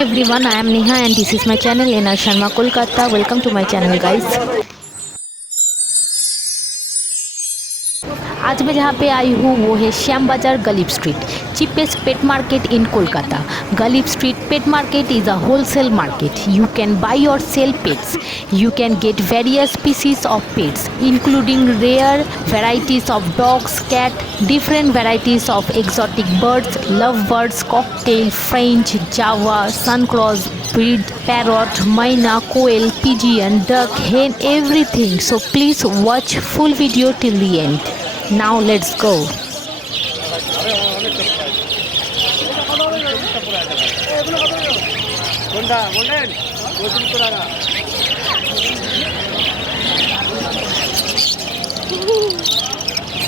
Everyone, I am Neha and this is my channel NRSharma Kolkata. Welcome to my channel guys. आज मैं जहाँ पे आई हूँ वो है श्याम बाजार गलीफ street, cheapest pet market in Kolkata. Galiff Street Pet Market is a wholesale market. You can buy or sell pets. You can get various species of pets, including rare varieties of dogs, cat, different varieties of exotic birds, lovebirds, cocktail, French, Java, suncross, breed, parrot, myna, quail, pigeon, duck, hen, everything. So please watch full video till the end. Now let's go.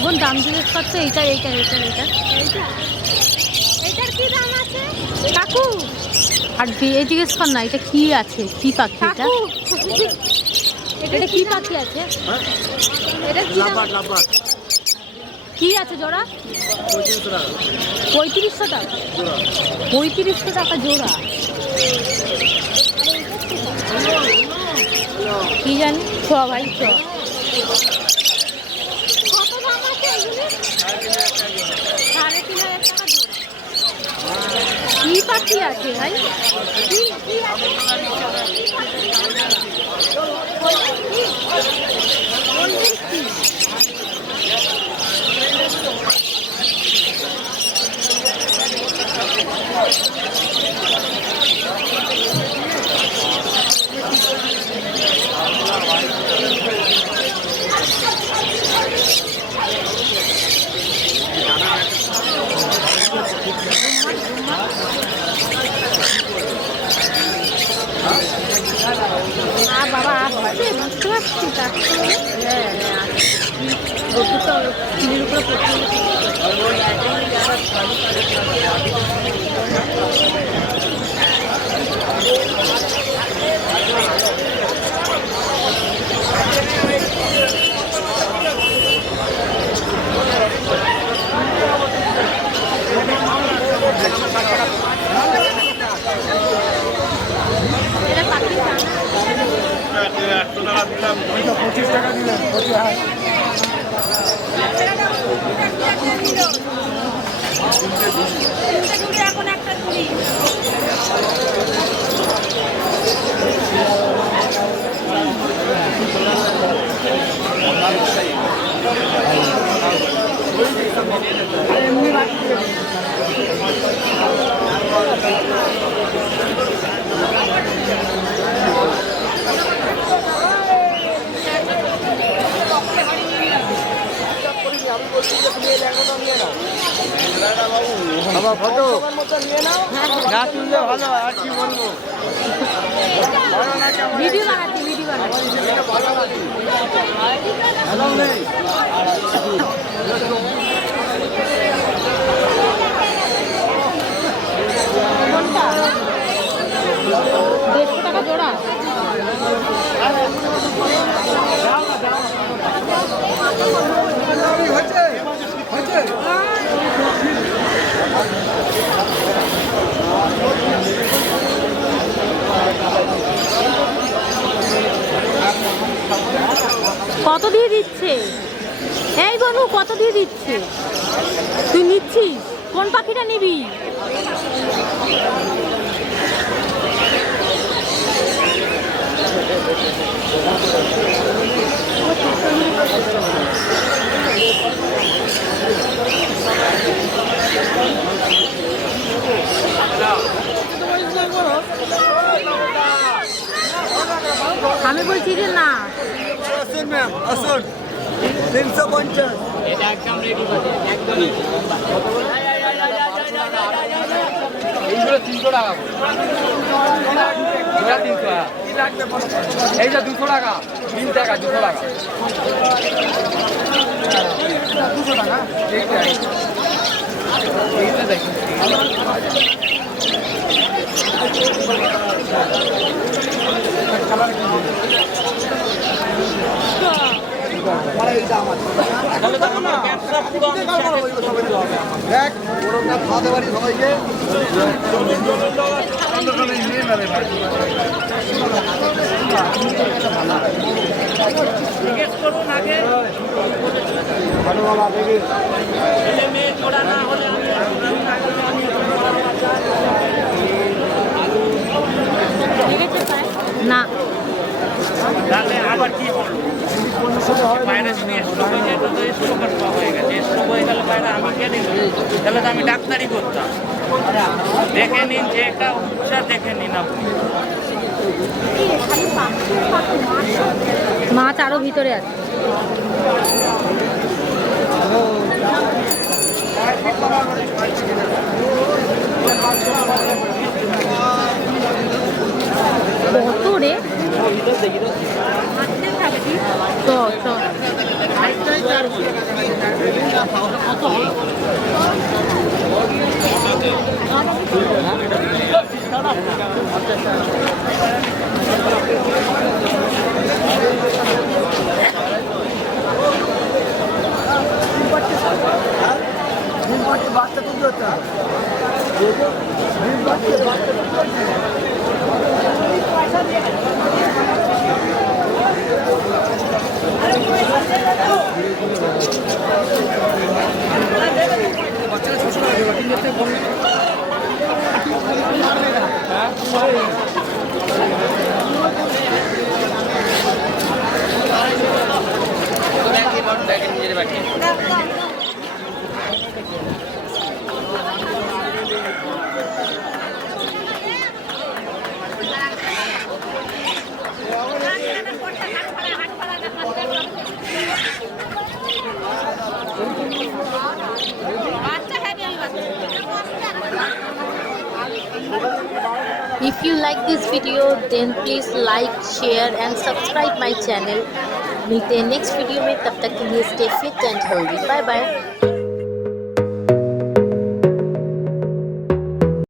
কোন দাম জিজ্ঞেস করছে? এইটার কি দাম আছে কাকু? আর এই জিজ্ঞেস কর না, এটা কি আছে, কি পাখি এটা? এটা কি পাখি আছে? এটা কি কি আছে জোড়া? 3500 টাকা। 3500 টাকা জোড়া। কি জানি, ছ ভাই ছ। কত দাম আছে এগুলি? 3500 টাকা জোড়া। কি পাখি আছে ভাই? কি আছে? বাবা আসছে, বুঝতে পারছি কত দিয়ে দিচ্ছে? এই বনু, কত দিয়ে দিচ্ছে? তুই নিচ্ছিস? কোন পাখিটা নিবি? আমি বলছি যে না, আসুন ম্যাম আসুন, 350 এটা একদম রেডি করে একদমই। এইগুলো 300 টাকা, জোড়া 300 টাকা, এইটা 200 টাকা, 3 টাকা 200 টাকা, 200 টাকা এইটা দেখুন। দেখ, খাওয়াতে পারি সবাইকে। না তাহলে আবার কি করবো বাইরে যদি স্ট্রোক হয়ে যেত তো স্ট্রোকের হয়ে গেছে স্ট্রোক হয়ে গেলে বাইরে আমি কে নিব তাহলে তো আমি ডাক্তারি করতাম দেখে নিন যে একটা উপচার দেখে নিন আপনি মাছ আরো ভিতরে আছে। কত রে তো If you like this video, then please like, share and subscribe my channel. मिलते हैं नेक्स्ट वीडियो में, तब तक के लिए stay fit and healthy. Bye bye.